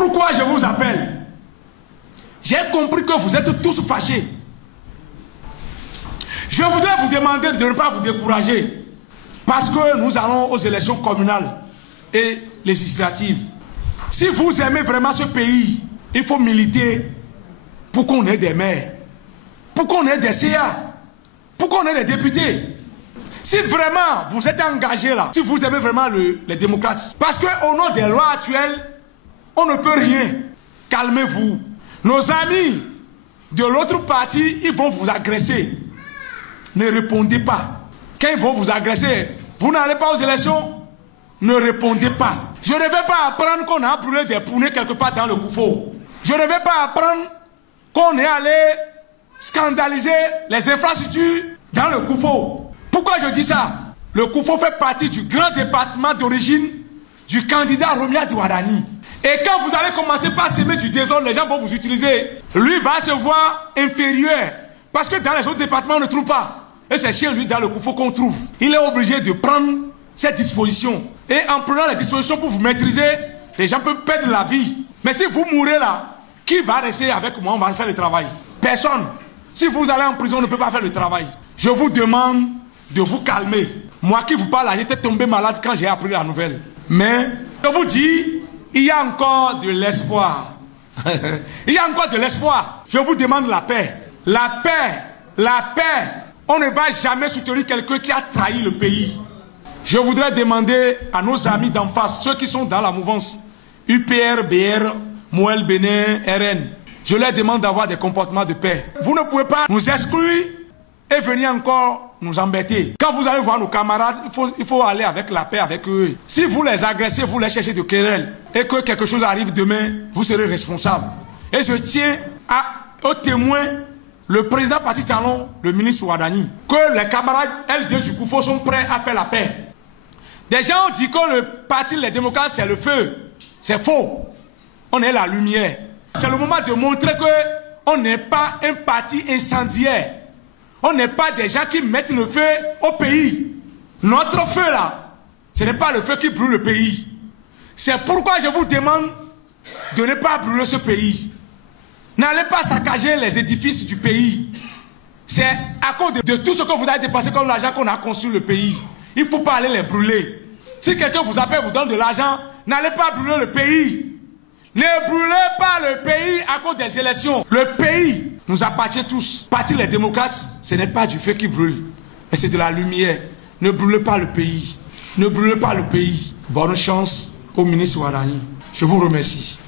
pourquoi je vous appelle. J'ai compris que vous êtes tous fâchés. Je voudrais vous demander de ne pas vous décourager. Parce que nous allons aux élections communales et législatives. Si vous aimez vraiment ce pays, il faut militer pour qu'on ait des maires, pour qu'on ait des CA, pour qu'on ait des députés. Si vraiment vous êtes engagé là, si vous aimez vraiment les démocrates, parce qu'au nom des lois actuelles, on ne peut rien. Calmez-vous. Nos amis de l'autre parti, ils vont vous agresser. Ne répondez pas. Quand ils vont vous agresser, vous n'allez pas aux élections, ne répondez pas. Je ne vais pas apprendre qu'on a brûlé des poneys quelque part dans le Koufo. Je ne vais pas apprendre qu'on est allé scandaliser les infrastructures dans le Koufo. Pourquoi je dis ça? Le Koufo fait partie du grand département d'origine du candidat Romia Diouadani. Et quand vous allez commencer par semer du désordre, les gens vont vous utiliser. Lui va se voir inférieur. Parce que dans les autres départements, on ne trouve pas. Et c'est chez lui, dans le Koufo, qu'on trouve. Il est obligé de prendre cette disposition. Et en prenant les dispositions pour vous maîtriser, les gens peuvent perdre la vie. Mais si vous mourrez là, qui va rester avec moi? On va faire le travail. Personne. Si vous allez en prison, on ne peut pas faire le travail. Je vous demande de vous calmer. Moi qui vous parle là, j'étais tombé malade quand j'ai appris la nouvelle. Mais je vous dis, il y a encore de l'espoir. Il y a encore de l'espoir. Je vous demande la paix. La paix. La paix. On ne va jamais soutenir quelqu'un qui a trahi le pays. Je voudrais demander à nos amis d'en face, ceux qui sont dans la mouvance UPR, BR, Moël, Bénin, RN, je leur demande d'avoir des comportements de paix. Vous ne pouvez pas nous exclure et venir encore nous embêter. Quand vous allez voir nos camarades, il faut aller avec la paix avec eux. Si vous les agressez, vous les cherchez de querelle et que quelque chose arrive demain, vous serez responsable. Et je tiens au témoin le président Parti Talon, le ministre Ouadani, que les camarades LD du Koufo sont prêts à faire la paix. Des gens ont dit que le parti Les Démocrates, c'est le feu. C'est faux. On est la lumière. C'est le moment de montrer qu'on n'est pas un parti incendiaire. On n'est pas des gens qui mettent le feu au pays. Notre feu là, ce n'est pas le feu qui brûle le pays. C'est pourquoi je vous demande de ne pas brûler ce pays. N'allez pas saccager les édifices du pays. C'est à cause de tout ce que vous avez dépensé comme l'argent qu'on a construit le pays. Il ne faut pas aller les brûler. Si quelqu'un vous appelle, vous donne de l'argent, n'allez pas brûler le pays. Ne brûlez pas le pays à cause des élections. Le pays nous appartient tous. Parti les démocrates, ce n'est pas du feu qui brûle, mais c'est de la lumière. Ne brûlez pas le pays. Ne brûlez pas le pays. Bonne chance au ministre Ouadani. Je vous remercie.